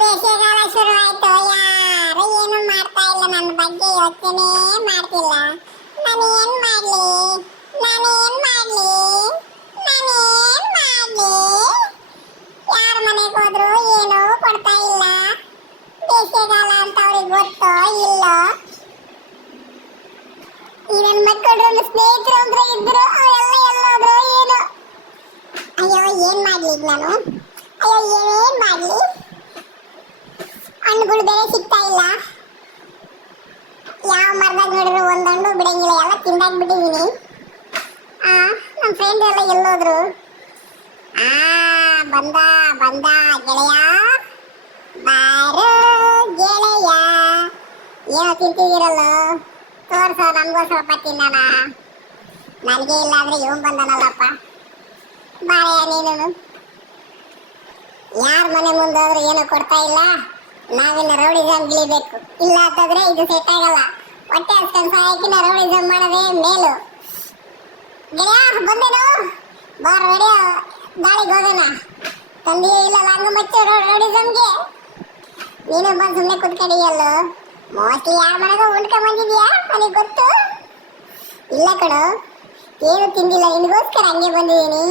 ಬೇಸಿಗೆಗಾಲ ಶುರುವಾಯ್ತು. ಯಾರು ಏನು ಮಾಡ್ತಾ ಇಲ್ಲ, ನನ್ನ ಬಗ್ಗೆ ಯೋಚನೆ ಮಾಡ್ತಿಲ್ಲ. ನಾನೇನ್ ಮಾಡ್ಲಿ ನಾನೇನ್ ಮಾಡ್ಲಿ ನಾನೇನ್ ಮಾಡ್ಲಿ? ಯಾರ ಮನೆಗೆ ಹೋದ್ರು ಏನೂ ಕೊಡ್ತಾ ಇಲ್ಲ. ಬೇಸಿಗೆಗಾಲ ಅಂತ ಅವ್ರಿಗೆ ಗೊತ್ತೋ ಇಲ್ಲೋ. ಈ ನನ್ನ ಮಕ್ಕಳು ನನ್ನ ಸ್ನೇಹಿತರು ಅಂದ್ರೆ ಇದ್ರು, ಅವರೆಲ್ಲ ಎಲ್ಲೋದ್ರು ಏನು? ಅಯ್ಯೋ ಏನ್ ಮಾಡ್ಲಿ ಈಗ ನಾನು? ಅಯ್ಯೋ ಏನ್ ಮಾಡ್ಲಿ? ಹಣ್ಣುಗಳು ಬೇರೆ ಸಿಗ್ತಾ ಇಲ್ಲ. ಯಾವ ಮರದಾಗ ನೋಡಿದ್ರು ಒಂದ್ ಹಣ್ಣು ಬಿಡಂಗಿಲ್ಲ, ಎಲ್ಲ ತಿಂದಾಕ್ಬಿಟ್ಟಿದೀನಿ. ನಮ್ಮ ಫ್ರೆಂಡ್ ಎಲ್ಲ ಎಲ್ಲೋದ್ರು? ಬಂದ ಬಂದ ಗೆಳೆಯ, ಬಾರೋ ಗೆಳೆಯ. ಏನೋ ತಿಂತಿದ್ದೀರಲ್ಲ, ತೋರ್ಸೋ ನಮ್ಗೋ ಸ್ವಲ್ಪ ತಿನ್ನೋಣ. ನನಗೆ ಇಲ್ಲ ಅಂದ್ರೆ ಇವನ್ ಬಂದನಲ್ಲಪ್ಪ, ಬಾಳೆಯ ನೀನು. ಯಾರ ಮನೆ ಮುಂದಾದ್ರೂ ಏನೋ ಕೊಡ್ತಾ ಇಲ್ಲ, ನಾವಿನ್ನ ರೌಡಿಸಮ್ ಗಿಳಿಬೇಕು. ಇಲ್ಲ ಅಂತಂದ್ರೆ ಇದು ಸೆಟ್ ಆಗಲ್ಲ. ಹೊಟ್ಟೆ ಹಸ್ಕೊಂಡು ಸಾಯಕಿನ ರೌಡಿಸಮ್ ಮಾಡೋದೇ ಮೇಲು. ಗೆಳೆಯ ಬಂದೇನು? ಬಾರ್ ರೆಡಿ, ಗಾಳಿಗೆ ಹೋಗೋಣ. ತಂದೆಯೇ ಇಲ್ಲ ಹಂಗ ಮಚ್ಚು ರೌಡಿಸಮ್ಗೆ. ನೀನು ಬಂದು ಸುಮ್ಮನೆ ಕುತ್ಕೊಂಡಿಯಲ್ಲ. ಮೋಸ್ಟ್ಲಿ ಯಾರ ಮನೆಗ ಉಂಡ್ಕೊಂಡ್ ಬಂದಿದ್ಯಾ ನನಗೆ ಗೊತ್ತು. ಇಲ್ಲ ಕಣೋ, ಏನು ತಿಂದಿಲ್ಲ, ನಿನಗೋಸ್ಕರ ಹಂಗೆ ಬಂದಿದ್ದೀನಿ.